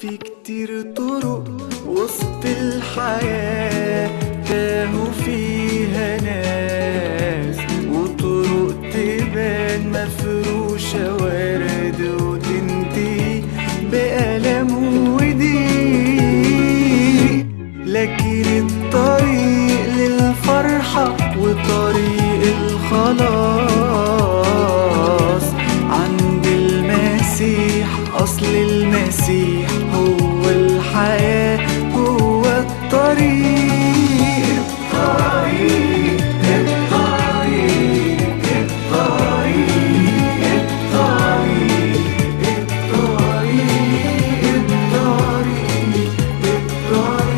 في كتير طرق وسط الحياة تاهوا فيها ناس، وطرق تبان مفروشة ورد وتنتهي بألم وضيق، لكن الطريق للفرحة وطريق الخلاص عند المسيح. أصل المسيح هو الحياة، هو الطريق الطريق الطريق الطريق الطريق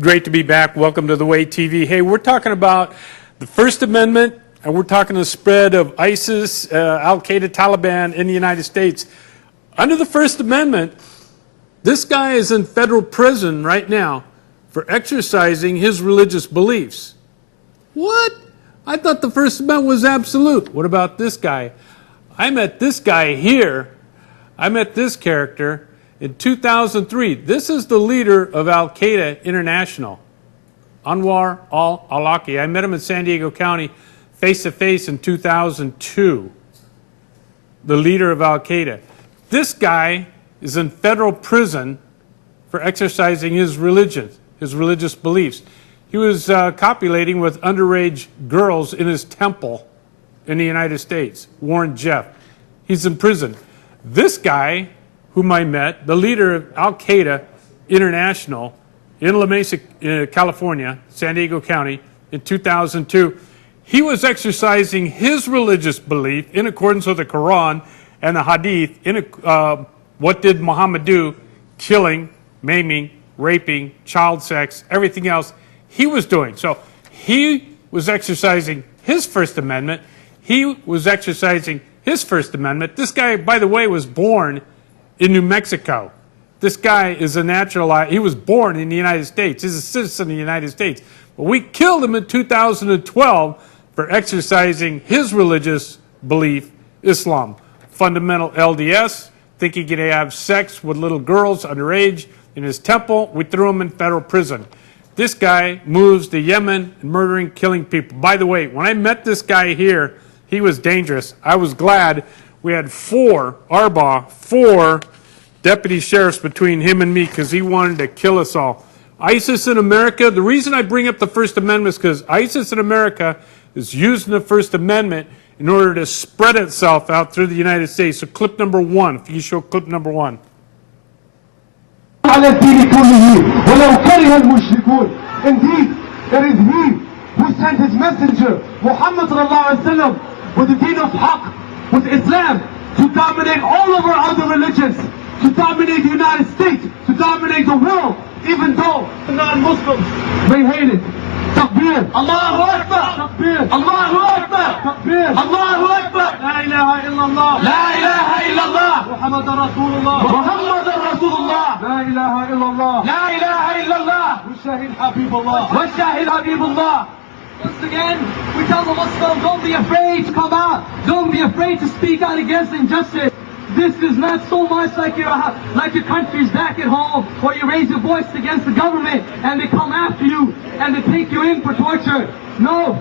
Great to be back. Welcome to The Way TV. Hey, we're talking about the First Amendment, and we're talking the spread of ISIS, Al-Qaeda, Taliban in the United States. Under the First Amendment, this guy is in federal prison right now for exercising his religious beliefs. What? I thought the First Amendment was absolute. What about this guy? I met this guy here. I met this character in 2003. This is the leader of Al-Qaeda International, Anwar al-Awlaki. I met him in San Diego County face-to-face in 2002, the leader of Al-Qaeda. This guy is in federal prison for exercising his religion, his religious beliefs. He was copulating with underage girls in his temple in the United States, Warren Jeff. He's in prison. This guy, whom I met, the leader of Al-Qaeda International in La Mesa, California, San Diego County, in 2002, he was exercising his religious belief in accordance with the Quran and the Hadith. What did Muhammad do? Killing, maiming, raping, child sex, everything else he was doing. So he was exercising his First Amendment. He was exercising his First Amendment. This guy, by the way, was born in New Mexico. This guy is a naturalized, he was born in the United States. He's a citizen of the United States. But we killed him in 2012 for exercising his religious belief, Islam. Fundamental LDS, thinking he could have sex with little girls underage in his temple. We threw him in federal prison. This guy moves to Yemen, murdering, killing people. By the way, when I met this guy here, he was dangerous. I was glad we had four deputy sheriffs between him and me because he wanted to kill us all. ISIS in America, the reason I bring up the First Amendment is because ISIS in America is using the First Amendment in order to spread itself out through the United States. So clip number one, if you show clip number one. Indeed, there is he who sent his messenger, Muhammad with the deen of Haqq, with Islam, to dominate all of our other religions, to dominate the United States, to dominate the world, even though the non-Muslims may hate it. Takbir. Allahu Akbar. Takbir. Allahu Akbar. Takbir. Allahu Akbar. La ilaha illallah. La ilaha illallah. Muhammad Rasulullah. Muhammad Rasulullah. La ilaha illallah. La ilaha illallah. Washahid Habibullah. Washahid Habibullah. Once again, we tell the Muslims, don't be afraid to come out. Don't be afraid to speak out against injustice. This is not so much like your countries back at home, where you raise your voice against the government and they come after you and they take you in for torture. No.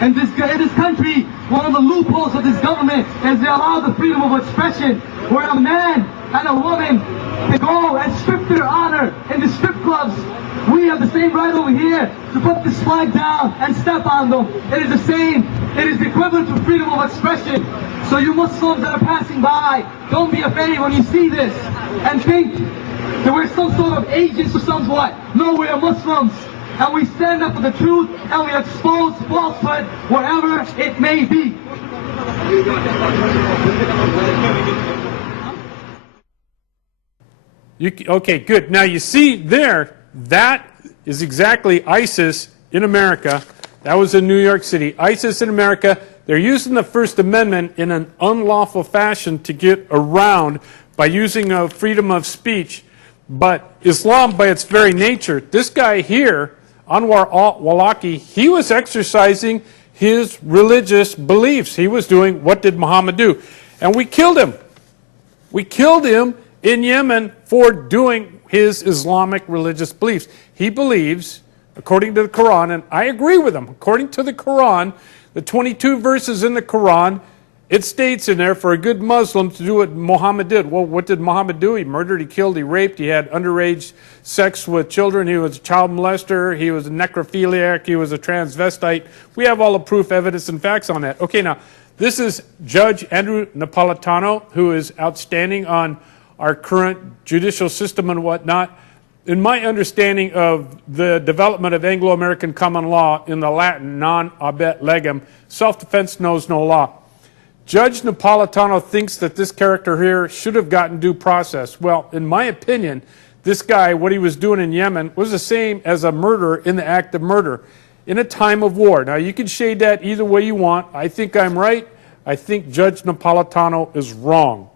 In this country, one of the loopholes of this government is they allow the freedom of expression, where a man and a woman can go and strip their honor in the strip clubs. We have the same right over here to put this flag down and step on them. It is the same. It is the equivalent to freedom of expression. So you Muslims that are passing by, don't be afraid when you see this and think that we're some sort of agents or somewhat. No, we are Muslims. And we stand up for the truth and we expose falsehood wherever it may be. Okay, good. Now you see there, that is exactly ISIS in America. That was in New York City. ISIS in America, they're using the First Amendment in an unlawful fashion to get around by using a freedom of speech. But Islam, by its very nature, this guy here, Anwar al-Awlaki, he was exercising his religious beliefs. He was doing what did Muhammad do? And we killed him. We killed him in Yemen for doing his Islamic religious beliefs. He believes, according to the Quran, and I agree with him, according to the Quran, the 22 verses in the Quran, it states in there for a good Muslim to do what Muhammad did. Well, what did Muhammad do? He murdered, he killed, he raped, he had underage sex with children, he was a child molester, he was a necrophiliac, he was a transvestite. We have all the proof, evidence, and facts on that. Okay, now, this is Judge Andrew Napolitano, who is outstanding on our current judicial system and whatnot. In my understanding of the development of Anglo-American common law in the Latin, non habet legem, self-defense knows no law. Judge Napolitano thinks that this character here should have gotten due process. Well, in my opinion, this guy, what he was doing in Yemen, was the same as a murderer in the act of murder in a time of war. Now, you can shade that either way you want. I think I'm right. I think Judge Napolitano is wrong.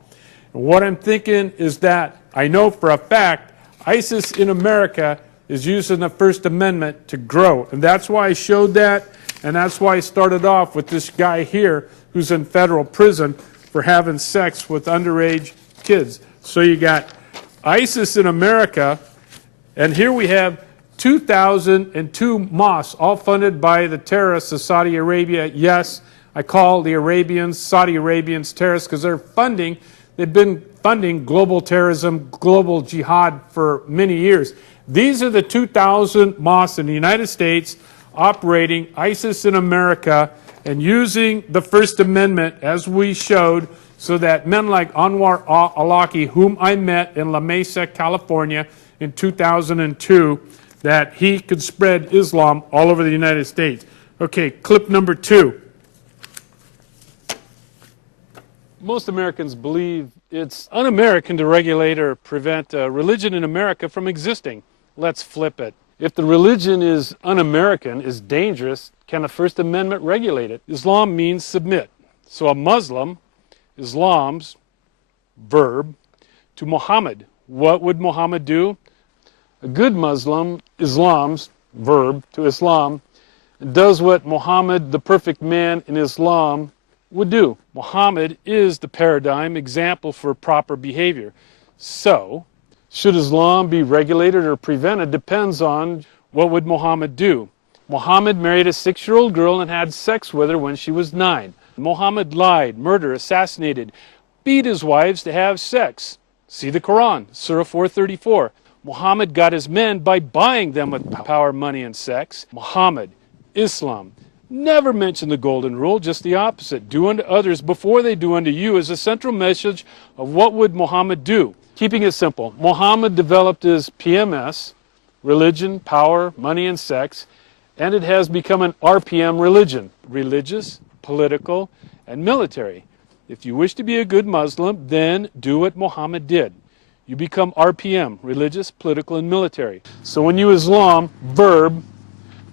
And what I'm thinking is that I know for a fact ISIS in America is using the First Amendment to grow. And that's why I showed that, and that's why I started off with this guy here who's in federal prison for having sex with underage kids. So you got ISIS in America, and here we have 2,002 mosques, all funded by the terrorists of Saudi Arabia. Yes, I call the Arabians, Saudi Arabians, terrorists because they've been funding global terrorism, global jihad for many years. These are the 2,000 mosques in the United States operating ISIS in America and using the First Amendment, as we showed, so that men like Anwar al-Awlaki, whom I met in La Mesa, California in 2002, that he could spread Islam all over the United States. Okay, clip number 2. Most Americans believe it's un-American to regulate or prevent religion in America from existing. Let's flip it. If the religion is un-American, is dangerous, can the First Amendment regulate it? Islam means submit. So a Muslim, Islam's verb, to Muhammad. What would Muhammad do? A good Muslim, Islam's verb, to Islam, does what Muhammad, the perfect man in Islam, would do. Muhammad is the paradigm example for proper behavior. So, should Islam be regulated or prevented depends on what would Muhammad do. Muhammad married a 6-year-old girl and had sex with her when she was 9. Muhammad lied, murdered, assassinated, beat his wives to have sex. See the Quran, Surah 434. Muhammad got his men by buying them with power, money, and sex. Muhammad, Islam, never mention the golden rule, just the opposite. Do unto others before they do unto you is a central message of what would Muhammad do. Keeping it simple, Muhammad developed his PMS, religion, power, money, and sex, and it has become an RPM religion, religious, political, and military. If you wish to be a good Muslim, then do what Muhammad did. You become RPM, religious, political, and military. So when you Islam, verb,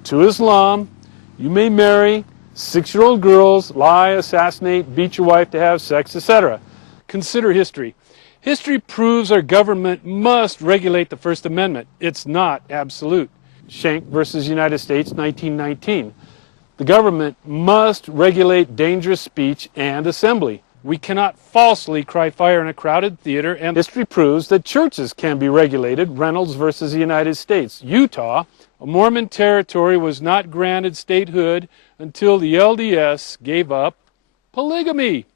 to Islam, you may marry 6-year-old girls, lie, assassinate, beat your wife to have sex, etc. Consider history. History proves our government must regulate the First Amendment. It's not absolute. Schenck versus United States, 1919. The government must regulate dangerous speech and assembly. We cannot falsely cry fire in a crowded theater, and history proves that churches can be regulated. Reynolds versus the United States. Utah, a Mormon territory, was not granted statehood until the LDS gave up polygamy.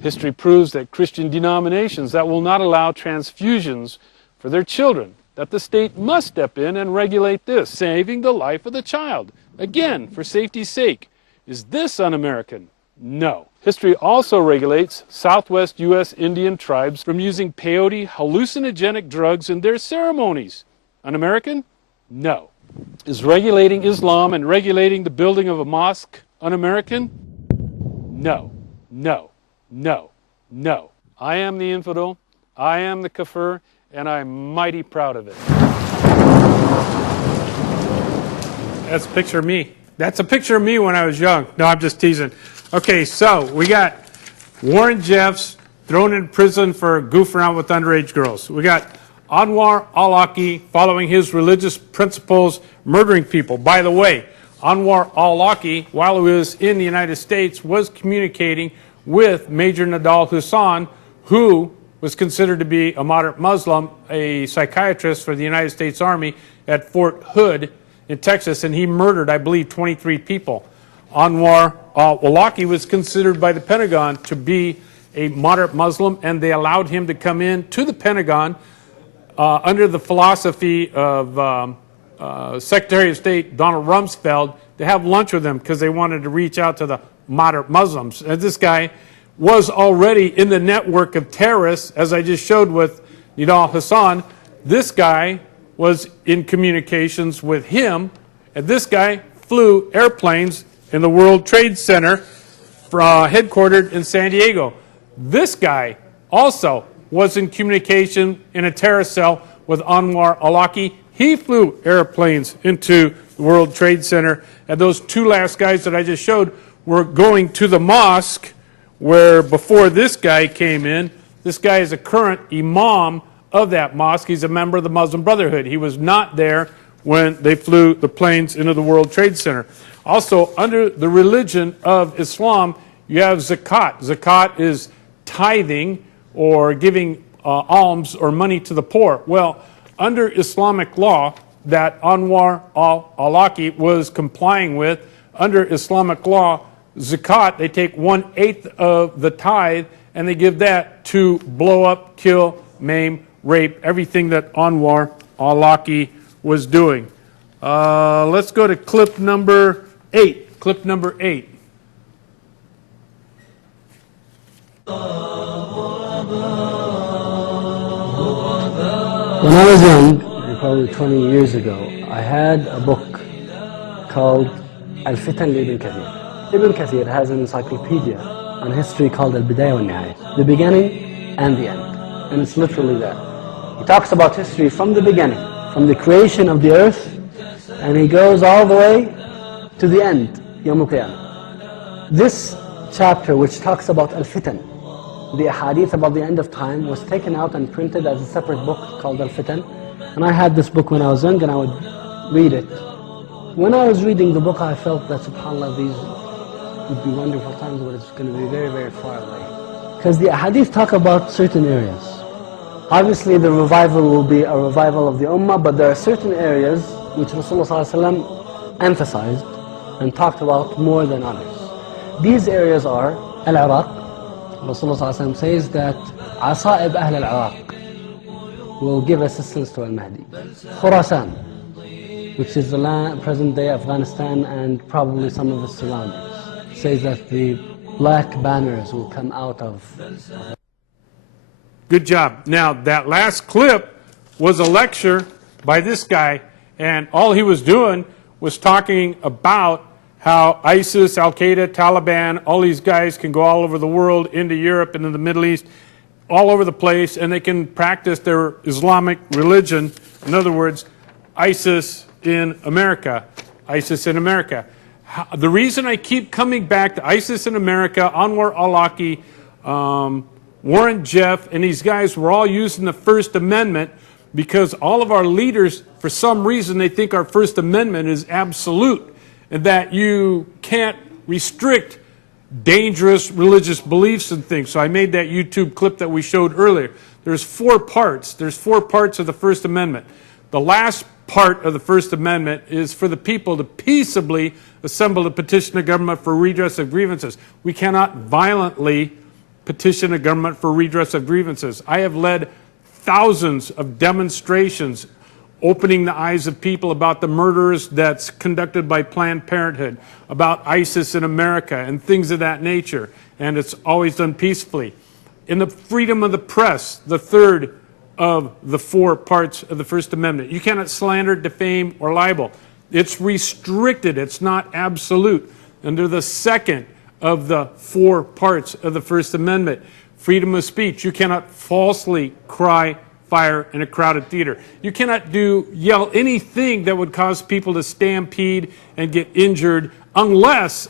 History proves that Christian denominations that will not allow transfusions for their children, that the state must step in and regulate this, saving the life of the child. Again, for safety's sake. Is this un-American? No. History also regulates Southwest U.S. Indian tribes from using peyote hallucinogenic drugs in their ceremonies. Un-American? No. Is regulating Islam and regulating the building of a mosque un-American? No. No. No. No. I am the infidel. I am the kafir. and I'm mighty proud of it. That's a picture of me. That's a picture of me when I was young. No, I'm just teasing. Okay, so we got Warren Jeffs thrown in prison for goofing around with underage girls. We got Anwar al-Awlaki following his religious principles, murdering people. By the way, Anwar al-Awlaki, while he was in the United States, was communicating with Major Nadal Hussain, who was considered to be a moderate Muslim, a psychiatrist for the United States Army at Fort Hood in Texas, and he murdered, I believe, 23 people. Anwar al-Awlaki was considered by the Pentagon to be a moderate Muslim, and they allowed him to come in to the Pentagon under the philosophy of Secretary of State Donald Rumsfeld to have lunch with him because they wanted to reach out to the moderate Muslims. And this guy was already in the network of terrorists, as I just showed with Nidal Hassan. This guy was in communications with him, and this guy flew airplanes in the World Trade Center headquartered in San Diego. This guy also was in communication in a terrorist cell with Anwar al-Awlaki. He flew airplanes into the World Trade Center, and those two last guys that I just showed were going to the mosque where before this guy came in. This guy is a current imam of that mosque. He's a member of the Muslim Brotherhood. He was not there when they flew the planes into the World Trade Center. Also, under the religion of Islam, you have zakat. Zakat is tithing or giving alms or money to the poor. Well, under Islamic law that Anwar al-Awlaki was complying with, under Islamic law, zakat, they take 1/8 of the tithe and they give that to blow up, kill, maim, rape, everything that Anwar al-Awlaki was doing. Let's go to clip number 8. Clip number 8. When I was young, probably 20 years ago, I had a book called Al-Fitan Ibn Kathir. Ibn Kathir has an encyclopedia on history called Al-Bidayah wal-Nihayah, the beginning and the end. And it's literally that. He talks about history from the beginning, from the creation of the earth, and he goes all the way to the end, Yawm al-Qiyamah. This chapter, which talks about Al-Fitan, the ahadith about the end of time, was taken out and printed as a separate book called Al-Fitan. And I had this book when I was young and I would read it. When I was reading the book, I felt that subhanAllah, these would be wonderful times, but it's going to be very, very far away. Because the ahadith talk about certain areas. Obviously the revival will be a revival of the ummah, but there are certain areas which Rasulullah ﷺ emphasized and talked about more than others. These areas are Al-Iraq. Rasulullah ﷺ says that Asa'ib Ahl al-Iraq will give assistance to Al-Mahdi. Khurasan, which is the land, present-day Afghanistan and probably some of its surroundings, says that the black banners will come out of. Good job. Now, that last clip was a lecture by this guy, and all he was doing was talking about how ISIS, Al-Qaeda, Taliban, all these guys can go all over the world, into Europe and in the Middle East, all over the place, and they can practice their Islamic religion. In other words, ISIS in America. ISIS in America. The reason I keep coming back to ISIS in America, Anwar al-Awlaki, Warren Jeff, and these guys were all using the First Amendment because all of our leaders, for some reason, they think our First Amendment is absolute and that you can't restrict dangerous religious beliefs and things. So I made that YouTube clip that we showed earlier. There's 4 parts. There's 4 parts of the First Amendment. The last part of the First Amendment is for the people to peaceably assemble to petition the government for redress of grievances. We cannot violently petition a government for redress of grievances. I have led thousands of demonstrations opening the eyes of people about the murders that's conducted by Planned Parenthood, about ISIS in America and things of that nature, and it's always done peacefully. In the freedom of the press, the third of the 4 parts of the First Amendment, you cannot slander, defame, or libel. It's restricted, it's not absolute. Under the second of the 4 parts of the First Amendment, freedom of speech, you cannot falsely cry fire in a crowded theater. You cannot yell anything that would cause people to stampede and get injured unless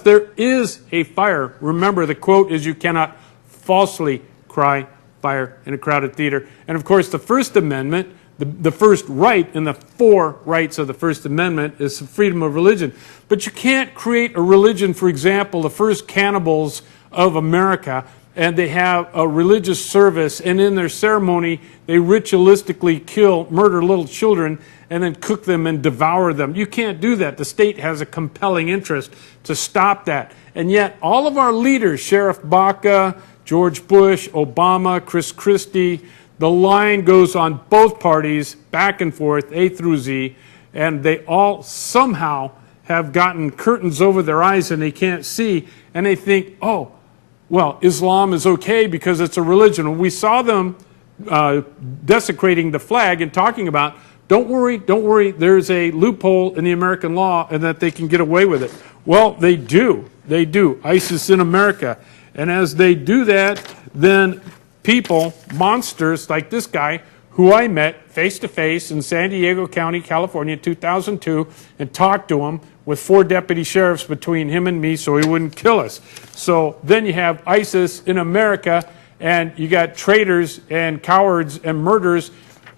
there is a fire. Remember, the quote is, you cannot falsely cry fire in a crowded theater. And of course, the First Amendment, the first right in the four rights of the First Amendment is freedom of religion. But you can't create a religion, for example, the first cannibals of America, and they have a religious service, and in their ceremony, they ritualistically murder little children, and then cook them and devour them. You can't do that. The state has a compelling interest to stop that. And yet, all of our leaders, Sheriff Baca, George Bush, Obama, Chris Christie, the line goes on both parties, back and forth, A through Z, and they all somehow have gotten curtains over their eyes and they can't see, and they think, oh, well, Islam is okay because it's a religion. We saw them desecrating the flag and talking about, don't worry, there's a loophole in the American law and that they can get away with it. Well, they do. ISIS in America. And as they do that, then people, monsters like this guy, who I met face-to-face in San Diego County, California, in 2002, and talked to him with 4 deputy sheriffs between him and me so he wouldn't kill us. So then you have ISIS in America, and you got traitors and cowards and murderers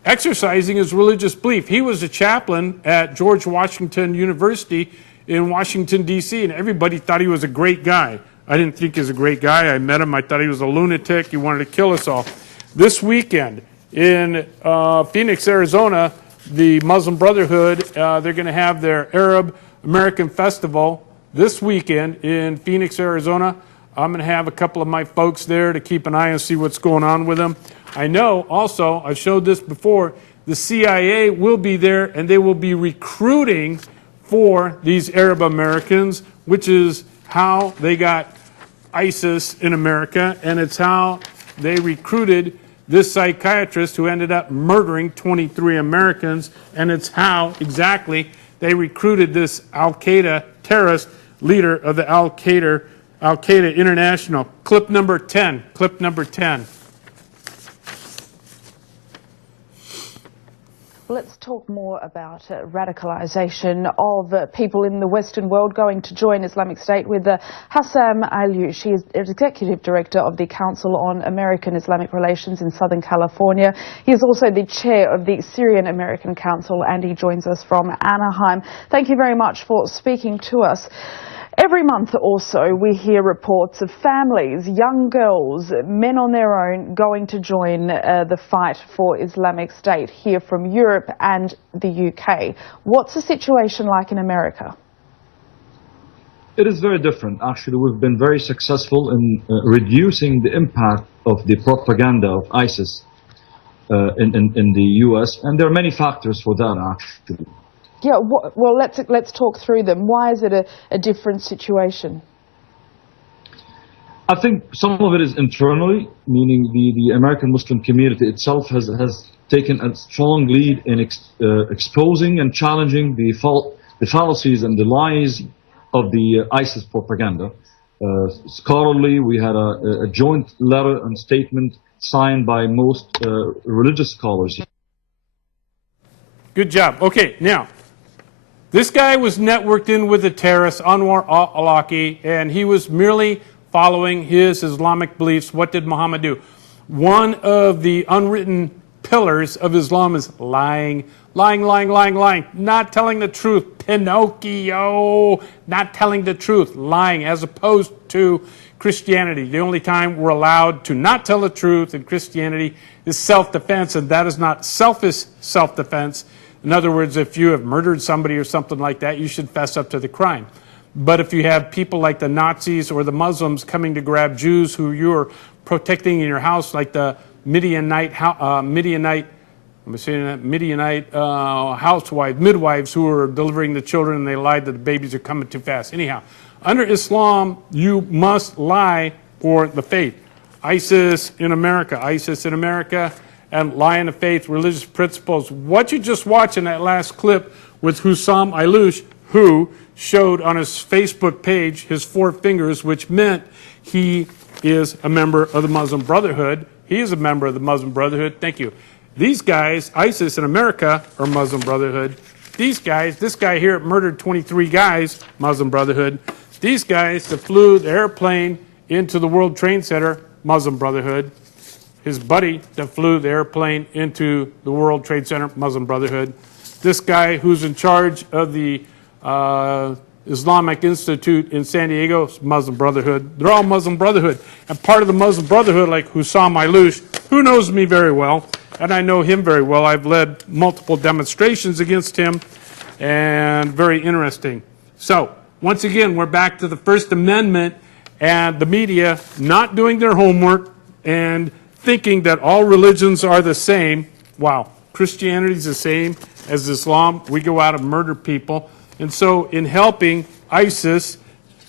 exercising his religious belief. He was a chaplain at George Washington University in Washington, D.C., and everybody thought he was a great guy. I didn't think he was a great guy. I met him. I thought he was a lunatic. He wanted to kill us all. This weekend in Phoenix, Arizona, the Muslim Brotherhood, they're going to have their Arab American Festival this weekend in Phoenix, Arizona. I'm going to have a couple of my folks there to keep an eye and see what's going on with them. I know also, I've showed this before, the CIA will be there and they will be recruiting for these Arab Americans, which is how they got ISIS in America, and it's how they recruited this psychiatrist who ended up murdering 23 Americans, and it's how exactly they recruited this Al-Qaeda terrorist leader of the Al-Qaeda International. Clip number 10. Let's talk more about radicalization of people in the Western world going to join Islamic State with Hassam Alyoush. He is Executive Director of the Council on American Islamic Relations in Southern California. He is also the chair of the Syrian American Council, and he joins us from Anaheim. Thank you very much for speaking to us. Every month or so, we hear reports of families, young girls, men on their own, going to join the fight for Islamic State here from Europe and the UK. What's the situation like in America? It is very different. Actually, we've been very successful in reducing the impact of the propaganda of ISIS in the US, and there are many factors for that, actually. Yeah, well, let's talk through them. Why is it a different situation? I think some of it is internally, meaning the American Muslim community itself has taken a strong lead in exposing and challenging the fallacies and the lies of the ISIS propaganda. Scholarly, we had a joint letter and statement signed by most religious scholars. Good job. Okay, now, this guy was networked in with the terrorist Anwar al-Awlaki, and he was merely following his Islamic beliefs. What did Muhammad do? One of the unwritten pillars of Islam is lying, not telling the truth. Pinocchio, not telling the truth, lying, as opposed to Christianity. The only time we're allowed to not tell the truth in Christianity is self-defense, and that is not selfish self-defense. In other words, if you have murdered somebody or something like that, you should fess up to the crime. But if you have people like the Nazis or the Muslims coming to grab Jews who you're protecting in your house, like the Midianite midwives who are delivering the children, and they lied that the babies are coming too fast. Anyhow, under Islam, you must lie for the faith. ISIS in America, and lie in the faith, religious principles. What you just watched in that last clip was Hassam Alyoush, who showed on his Facebook page his 4 fingers, which meant he is a member of the Muslim Brotherhood. He is a member of the Muslim Brotherhood. Thank you. These guys, ISIS in America, are Muslim Brotherhood. These guys, this guy here murdered 23 guys, Muslim Brotherhood. These guys that flew the airplane into the World Trade Center, Muslim Brotherhood. His buddy that flew the airplane into the World Trade Center, Muslim Brotherhood. This guy who's in charge of the Islamic Institute in San Diego, Muslim Brotherhood. They're all Muslim Brotherhood. And part of the Muslim Brotherhood, like Hussam Aylouch, who knows me very well, and I know him very well. I've led multiple demonstrations against him, and very interesting. So, once again, we're back to the First Amendment and the media not doing their homework and thinking that all religions are the same. Wow, Christianity is the same as Islam. We go out and murder people. And so in helping ISIS,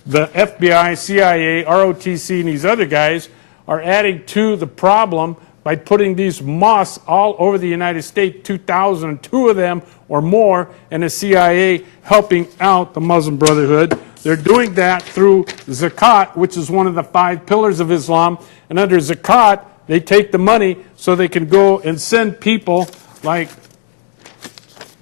the FBI, CIA, ROTC, and these other guys are adding to the problem by putting these mosques all over the United States, 2,002 of them or more, and the CIA helping out the Muslim Brotherhood. They're doing that through zakat, which is one of the 5 pillars of Islam. And under zakat, they take the money so they can go and send people like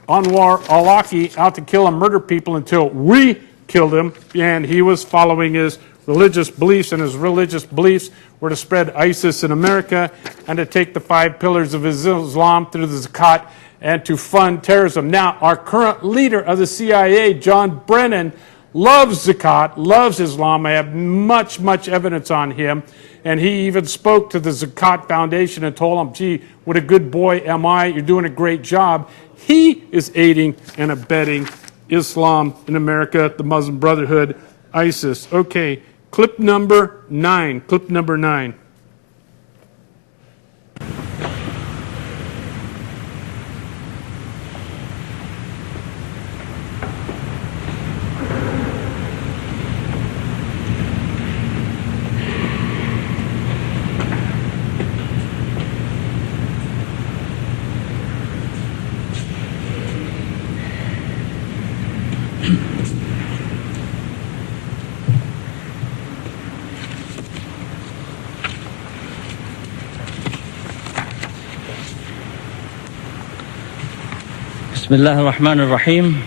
Anwar al-Awlaki out to kill and murder people until we killed him, and he was following his religious beliefs, and his religious beliefs were to spread ISIS in America and to take the 5 pillars of Islam through the zakat and to fund terrorism. Now, our current leader of the CIA, John Brennan, loves zakat, loves Islam. I have much evidence on him. And he even spoke to the Zakat Foundation and told them, gee, what a good boy am I. You're doing a great job. He is aiding and abetting Islam in America, the Muslim Brotherhood, ISIS. Okay, clip number 9. Clip number 9. Bismillah ar-Rahman ar-Rahim.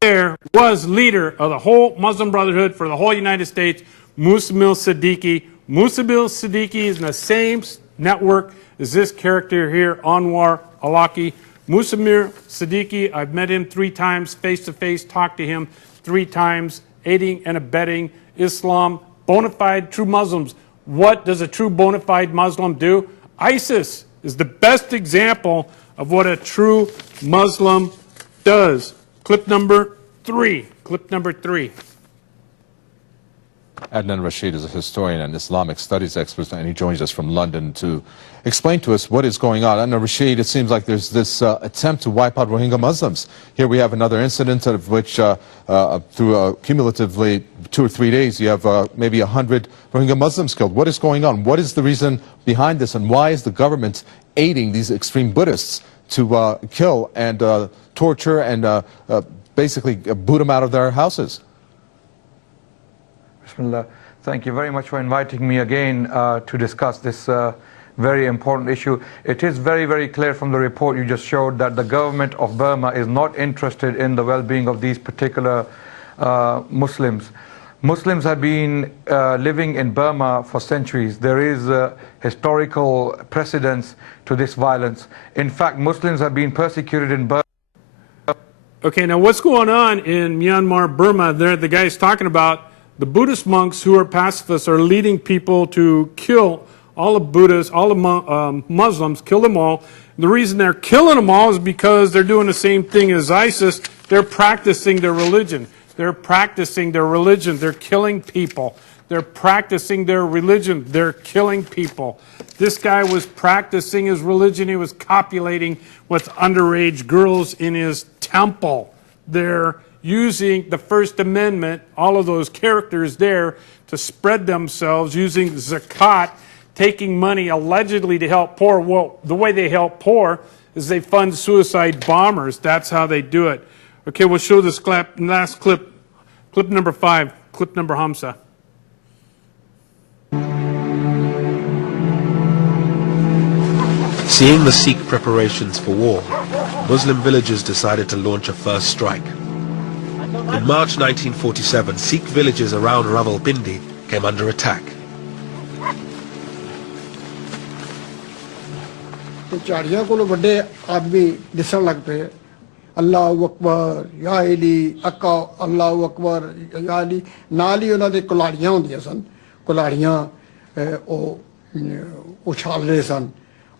There was leader of the whole Muslim Brotherhood for the whole United States, Musamil Siddiqui. Musamil Siddiqui is in the same network as this character here, Anwar al-Awlaki. Musamil Siddiqui, I've met him 3 times face-to-face, talked to him 3 times, aiding and abetting Islam, bona fide true Muslims. What does a true bona fide Muslim do? ISIS is the best example of what a true Muslim does. Clip number 3. Clip number 3. Adnan Rashid is a historian and Islamic studies expert, and he joins us from London to explain to us what is going on. Adnan Rashid, it seems like there's this attempt to wipe out Rohingya Muslims. Here we have another incident of which, through cumulatively 2 or 3 days, you have maybe 100 Rohingya Muslims killed. What is going on? What is the reason behind this, and why is the government aiding these extreme Buddhists to kill and torture and basically boot them out of their houses? Bismillah. Thank you very much for inviting me again to discuss this very important issue. It is very clear from the report you just showed that the government of Burma is not interested in the well-being of these particular Muslims. Muslims have been living in Burma for centuries. There is historical precedence to this violence. In fact, Muslims have been persecuted in Burma. Okay, now what's going on in Myanmar, Burma? There, the guy's talking about the Buddhist monks who are pacifists are leading people to kill all the Buddhists, all the Muslims, kill them all. The reason they're killing them all is because they're doing the same thing as ISIS. They're practicing their religion. They're practicing their religion. They're killing people. They're practicing their religion. They're killing people. This guy was practicing his religion. He was copulating with underage girls in his temple. They're using the First Amendment, all of those characters there, to spread themselves, using zakat, taking money allegedly to help poor. Well, the way they help poor is they fund suicide bombers. That's how they do it. Okay, we'll show this clip, last clip, clip number 5, clip number Hamza. Seeing the Sikh preparations for war, Muslim villagers decided to launch a first strike. In March 1947, Sikh villages around Rawalpindi came under attack. झाड़ियां को बड़े आदमी दिसन लग पे अल्लाह अकबर या अली अक्का अल्लाह अकबर या अली नाल ही उन्होंने कुलाड़ियां होंदियां सन कुलाड़ियां उछाल रहे सन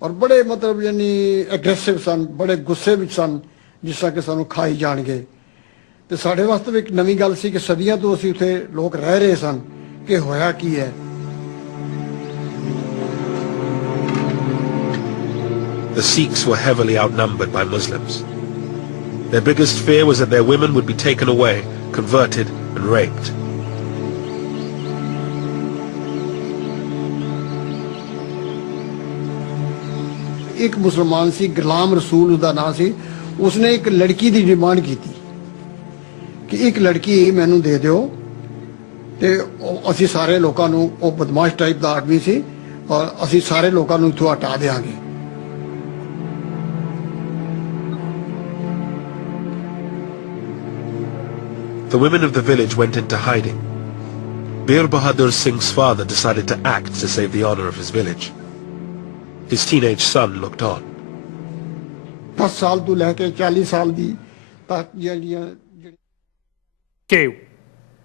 और बड़े मतलब यानी एग्रेसिव सन बड़े गुस्से विच सन जिस तरह कि सानू खाई जाणगे ते साडे वास्ते एक नवी गल सी कि सदियां तो असीं उत्थे लोग रह रहे सन कि होया की है. The Sikhs were heavily outnumbered by Muslims. Their biggest fear was that their women would be taken away, converted and raped. एक मुसलमान सी गुलाम रसूल उदा नाम सी उसने एक लड़की दी डिमांड की थी कि एक लड़की मैनू दे दियो ते असी सारे लोगों नू ओ बदमाश टाइप दा आदमी सी और असी सारे लोगों नू इत्थों हटा देंगे. The women of the village went into hiding. Bir Bahadur Singh's father decided to act to save the honor of his village. His teenage son looked on. 10 साल तो लेके 40 साल दी तक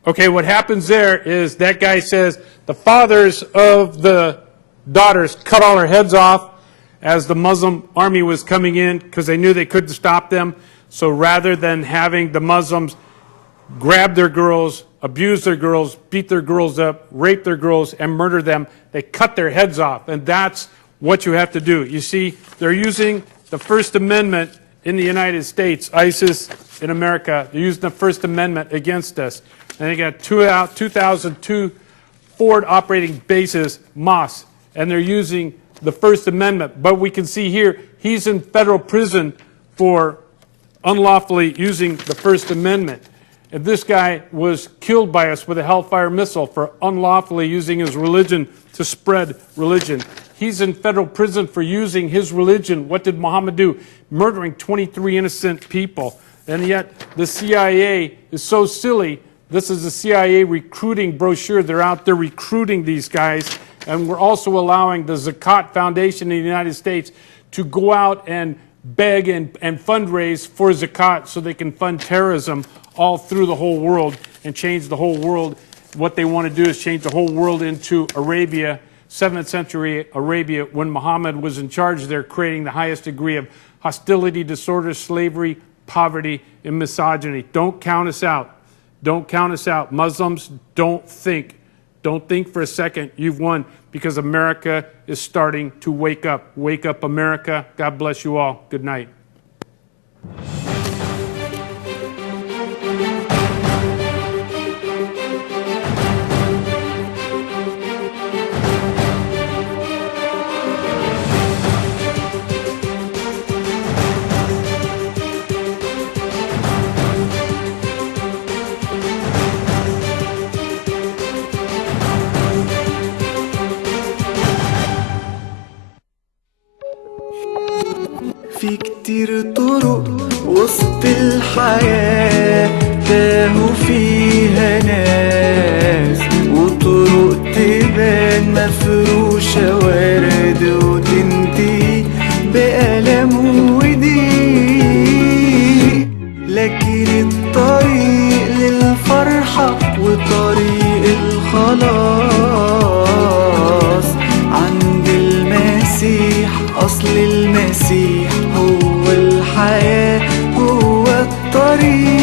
Okay, what happens there is that guy says the fathers of the daughters cut all their heads off as the Muslim army was coming in because they knew they couldn't stop them. So rather than having the Muslims grab their girls, abuse their girls, beat their girls up, rape their girls, and murder them, they cut their heads off. And that's what you have to do. You see, they're using the First Amendment in the United States, ISIS in America, they're using the First Amendment against us. And they got 2002 forward operating bases, mosques, and they're using the First Amendment. But we can see here, he's in federal prison for unlawfully using the First Amendment. And this guy was killed by us with a Hellfire missile for unlawfully using his religion to spread religion. He's in federal prison for using his religion. What did Muhammad do? Murdering 23 innocent people. And yet the CIA is so silly. This is a CIA recruiting brochure. They're out there recruiting these guys. And we're also allowing the Zakat Foundation in the United States to go out and beg and fundraise for Zakat so they can fund terrorism all through the whole world and change the whole world. What they want to do is change the whole world into Arabia, 7th century Arabia, when Muhammad was in charge there, creating the highest degree of hostility, disorder, slavery, poverty, and misogyny. Don't count us out. Don't count us out. Muslims, don't think. Don't think for a second you've won, because America is starting to wake up. Wake up, America. God bless you all. Good night. في كتير طرق وسط الحياة تاهوا فيها ناس وطرق تبان مفروشة ورد وتنتهي بألم وضيق لكن الطريق للفرحة وطريق الخلاص عند المسيح أصل المسيح هو الحياة هو الطريق